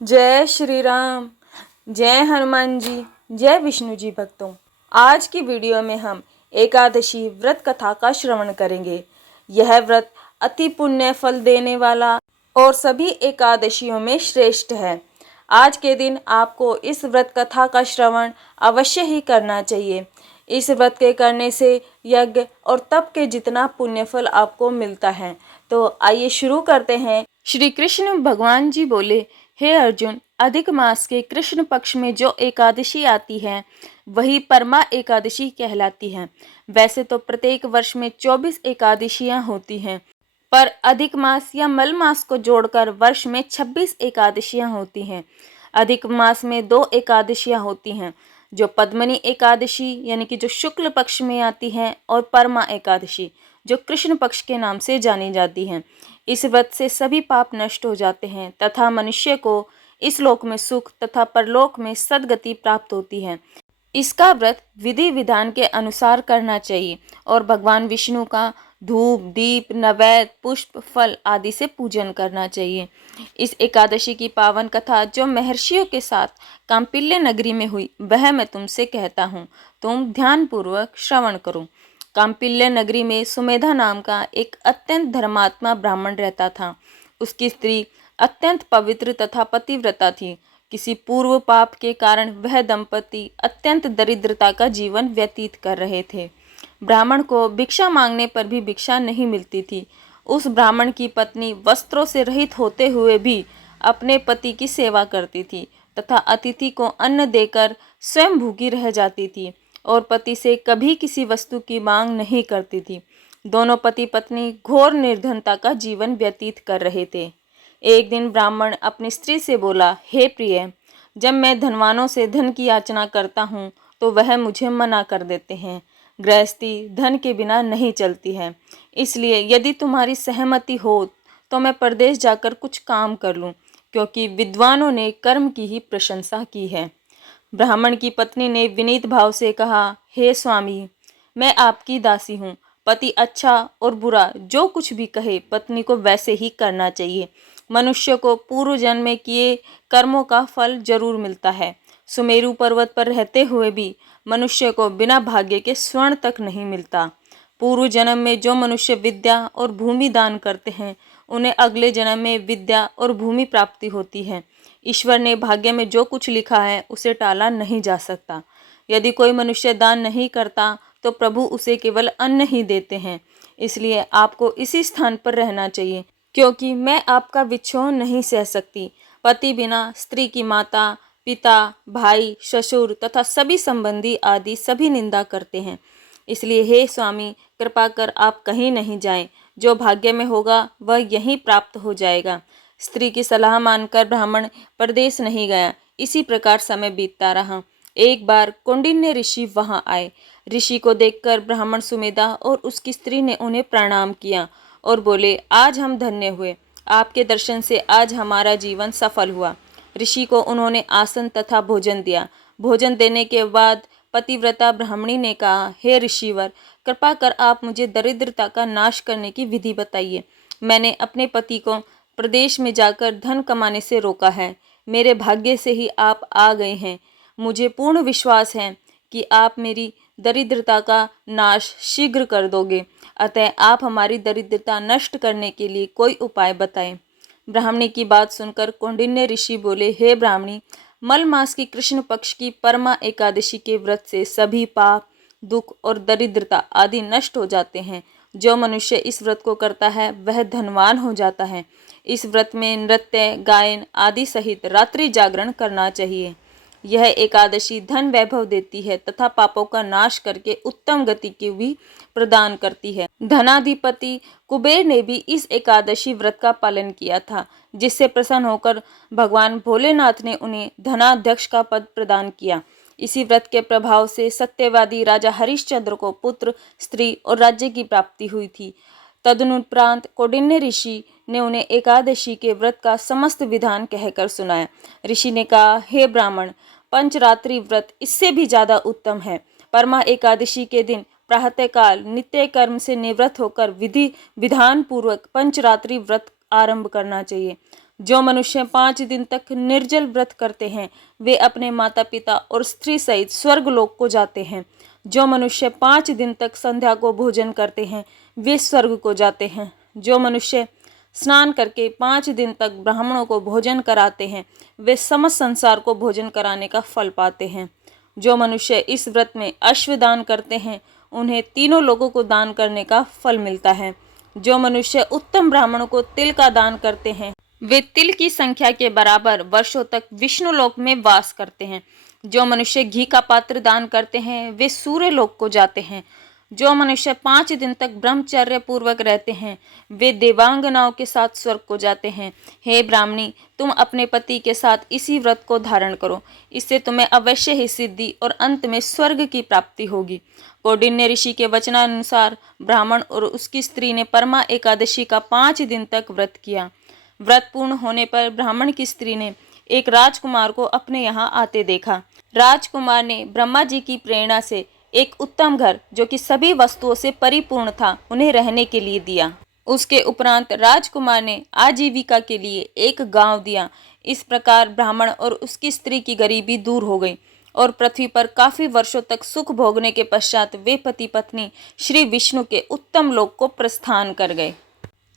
जय श्री राम। जय हनुमान जी। जय विष्णु जी भक्तों। आज की वीडियो में हम एकादशी व्रत कथा का श्रवण करेंगे। यह व्रत अति पुण्य फल देने वाला और सभी एकादशियों में श्रेष्ठ है। आज के दिन आपको इस व्रत कथा का श्रवण अवश्य ही करना चाहिए। इस व्रत के करने से यज्ञ और तप के जितना पुण्य फल आपको मिलता है। तो आइए शुरू करते हैं। श्री कृष्ण भगवान जी बोले, हे अर्जुन, अधिक मास के कृष्ण पक्ष में जो एकादशी आती है वही परमा एकादशी कहलाती है। वैसे तो प्रत्येक वर्ष में 24 एकादशियां होती हैं, पर अधिक मास या मल मास को जोड़कर वर्ष में 26 एकादशियां होती हैं। अधिक मास में 2 एकादशियां होती हैं, जो पद्मनी एकादशी यानी कि जो शुक्ल पक्ष में आती है, और परमा एकादशी जो कृष्ण पक्ष के नाम से जानी जाती है। इस व्रत से सभी पाप नष्ट हो जाते हैं तथा मनुष्य को इस लोक में सुख तथा परलोक में सद्गति प्राप्त होती है। इसका व्रत विधि विधान के अनुसार करना चाहिए और भगवान विष्णु का धूप, दीप, नैवेद्य, पुष्प, फल आदि से पूजन करना चाहिए। इस एकादशी की पावन कथा जो महर्षियों के साथ कांपिल्य नगरी में हुई, वह मैं तुमसे कहता हूँ, तुम ध्यानपूर्वक श्रवण करो। कांपिल्य नगरी में सुमेधा नाम का एक अत्यंत धर्मात्मा ब्राह्मण रहता था। उसकी स्त्री अत्यंत पवित्र तथा पतिव्रता थी। किसी पूर्व पाप के कारण वह दंपति अत्यंत दरिद्रता का जीवन व्यतीत कर रहे थे। ब्राह्मण को भिक्षा मांगने पर भी भिक्षा नहीं मिलती थी। उस ब्राह्मण की पत्नी वस्त्रों से रहित होते हुए भी अपने पति की सेवा करती थी तथा अतिथि को अन्न देकर स्वयं भूखी रह जाती थी और पति से कभी किसी वस्तु की मांग नहीं करती थी। दोनों पति पत्नी घोर निर्धनता का जीवन व्यतीत कर रहे थे। एक दिन ब्राह्मण अपनी स्त्री से बोला, हे प्रिय, जब मैं धनवानों से धन की याचना करता हूँ तो वह मुझे मना कर देते हैं। गृहस्थी धन के बिना नहीं चलती है, इसलिए यदि तुम्हारी सहमति हो तो मैं परदेश जाकर कुछ काम कर लूँ, क्योंकि विद्वानों ने कर्म की ही प्रशंसा की है। ब्राह्मण की पत्नी ने विनीत भाव से कहा, हे स्वामी, मैं आपकी दासी हूँ। पति अच्छा और बुरा जो कुछ भी कहे, पत्नी को वैसे ही करना चाहिए। मनुष्य को पूर्व जन्म में किए कर्मों का फल जरूर मिलता है। सुमेरु पर्वत पर रहते हुए भी मनुष्य को बिना भाग्य के स्वर्ण तक नहीं मिलता। पूर्व जन्म में जो मनुष्य विद्या और भूमि दान करते हैं, उन्हें अगले जन्म में विद्या और भूमि प्राप्ति होती है। ईश्वर ने भाग्य में जो कुछ लिखा है उसे टाला नहीं जा सकता। यदि कोई मनुष्य दान नहीं करता तो प्रभु उसे केवल अन्न ही देते हैं। इसलिए आपको इसी स्थान पर रहना चाहिए, क्योंकि मैं आपका विच्छोह नहीं सह सकती। पति बिना स्त्री की माता, पिता, भाई, ससुर तथा सभी संबंधी आदि सभी निंदा करते हैं। इसलिए हे स्वामी, कृपा कर आप कहीं नहीं जाएं। जो भाग्य में होगा वह यहीं प्राप्त हो जाएगा। स्त्री की सलाह मानकर ब्राह्मण परदेश नहीं गया। इसी प्रकार समय बीतता रहा। एक बार कौंडिन्य ऋषि वहां आए। ऋषि को देखकर ब्राह्मण सुमेधा और उसकी स्त्री ने उन्हें प्रणाम किया और बोले, आज हम धन्य हुए। आपके दर्शन से आज हमारा जीवन सफल हुआ। ऋषि को उन्होंने आसन तथा भोजन दिया। भोजन देने के बाद पतिव्रता ब्राह्मणी ने कहा, हे ऋषिवर, कृपा कर आप मुझे दरिद्रता का नाश करने की विधि बताइए। मैंने अपने पति को प्रदेश में जाकर धन कमाने से रोका है। मेरे भाग्य से ही आप आ गए हैं। मुझे पूर्ण विश्वास है कि आप मेरी दरिद्रता का नाश शीघ्र कर दोगे। अतः आप हमारी दरिद्रता नष्ट करने के लिए कोई उपाय बताएं। ब्राह्मणी की बात सुनकर कौंडिन्य ऋषि बोले, हे ब्राह्मणी, मल मास की कृष्ण पक्ष की परमा एकादशी के व्रत से सभी पाप, दुख और दरिद्रता आदि नष्ट हो जाते हैं। जो मनुष्य इस व्रत को करता है वह धनवान हो जाता है। इस व्रत में नृत्य, गायन आदि सहित रात्रि जागरण करना चाहिए। यह एकादशी धन वैभव देती है तथा पापों का नाश करके उत्तम गति की भी प्रदान करती है। धनाधिपति कुबेर ने भी इस एकादशी व्रत का पालन किया था, जिससे प्रसन्न होकर भगवान भोलेनाथ ने उन्हें धनाध्यक्ष का पद प्रदान किया। इसी व्रत के प्रभाव से सत्यवादी राजा हरिश्चंद्र को पुत्र, स्त्री और राज्य की प्राप्ति हुई थी। तदनुपरांत कौंडिन्य ऋषि ने उन्हें एकादशी के व्रत का समस्त विधान कहकर सुनाया। ऋषि ने कहा, हे ब्राह्मण, पंचरात्रि व्रत इससे भी ज्यादा उत्तम है। परमा एकादशी के दिन प्रातःकाल नित्य कर्म से निवृत्त होकर विधि विधान पूर्वक पंचरात्रि व्रत आरंभ करना चाहिए। जो मनुष्य 5 दिन तक निर्जल व्रत करते हैं वे अपने माता पिता और स्त्री सहित स्वर्ग लोक को जाते हैं। जो मनुष्य 5 दिन तक संध्या को भोजन करते हैं वे स्वर्ग को जाते हैं। जो मनुष्य स्नान करके 5 दिन तक ब्राह्मणों को भोजन कराते हैं वे समस्त संसार को भोजन कराने का फल पाते हैं। जो मनुष्य इस व्रत में अश्व दान करते हैं उन्हें तीनों लोगों को दान करने का फल मिलता है। जो मनुष्य उत्तम ब्राह्मणों को तिल का दान करते हैं वे तिल की संख्या के बराबर वर्षों तक विष्णु लोक में वास करते हैं। जो मनुष्य घी का पात्र दान करते हैं वे सूर्य लोक को जाते हैं। जो मनुष्य 5 दिन तक ब्रह्मचर्य पूर्वक रहते हैं वे देवांगनाओं के साथ स्वर्ग को जाते हैं। हे ब्राह्मणी, तुम अपने पति के साथ इसी व्रत को धारण करो, इससे तुम्हें अवश्य ही सिद्धि और अंत में स्वर्ग की प्राप्ति होगी। कौंडिन्य ऋषि के वचनानुसार ब्राह्मण और उसकी स्त्री ने परमा एकादशी का 5 दिन तक व्रत किया। व्रत पूर्ण होने पर ब्राह्मण की स्त्री ने एक राजकुमार को अपने यहाँ आते देखा। राजकुमार ने ब्रह्मा जी की प्रेरणा से एक उत्तम घर जो कि सभी वस्तुओं से परिपूर्ण था उन्हें रहने के लिए दिया। उसके उपरांत राजकुमार ने आजीविका के लिए एक गांव दिया। इस प्रकार ब्राह्मण और उसकी स्त्री की गरीबी दूर हो गई और पृथ्वी पर काफी वर्षों तक सुख भोगने के पश्चात वे पति पत्नी श्री विष्णु के उत्तम लोक को प्रस्थान कर गए।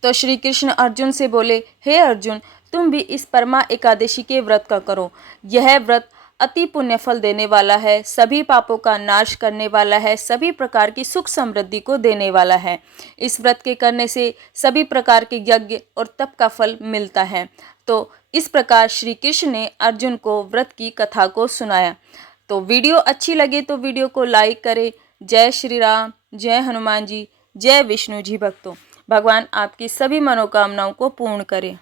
तो श्री कृष्ण अर्जुन से बोले, हे अर्जुन, तुम भी इस परमा एकादशी के व्रत का करो। यह व्रत अति पुण्य फल देने वाला है, सभी पापों का नाश करने वाला है, सभी प्रकार की सुख समृद्धि को देने वाला है। इस व्रत के करने से सभी प्रकार के यज्ञ और तप का फल मिलता है। तो इस प्रकार श्री कृष्ण ने अर्जुन को व्रत की कथा को सुनाया। तो वीडियो अच्छी लगे तो वीडियो को लाइक करें। जय श्री राम, जय हनुमान जी, जय विष्णु जी भक्तों। भगवान आपकी सभी मनोकामनाओं को पूर्ण करे।